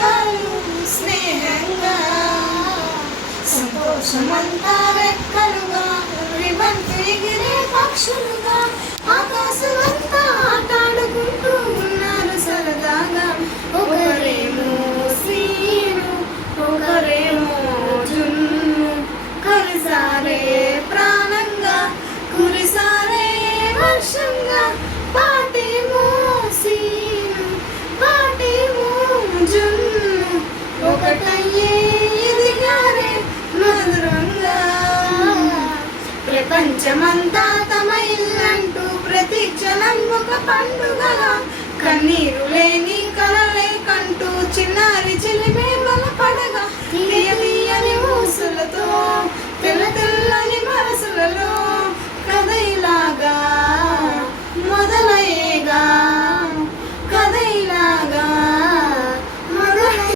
వాళ్ళు స్నేహంగా సంతోషమంతా రెక్కలుగా రిబన్ ఎగిరే పక్షులుగా ఆకాశమంతా ఆటాడుకుంటూ ఉన్నారు సరదాగా. ఒకరేమో సీను ఒకరేమో జున్ను కలిసారే ప్రాణంగా కురిసారే వర్షంగా. పాటేమో సీను పాటేమో జున్ను ఒకటయ్యే ఎదిగారే మధురంగా. ప్రపంచమంతా తమ ఇల్లంటూ ప్రతి క్షణం ఒక పండుగగా కన్నీరు లేని కలలే కంటూ చిన్నారి చిలిపి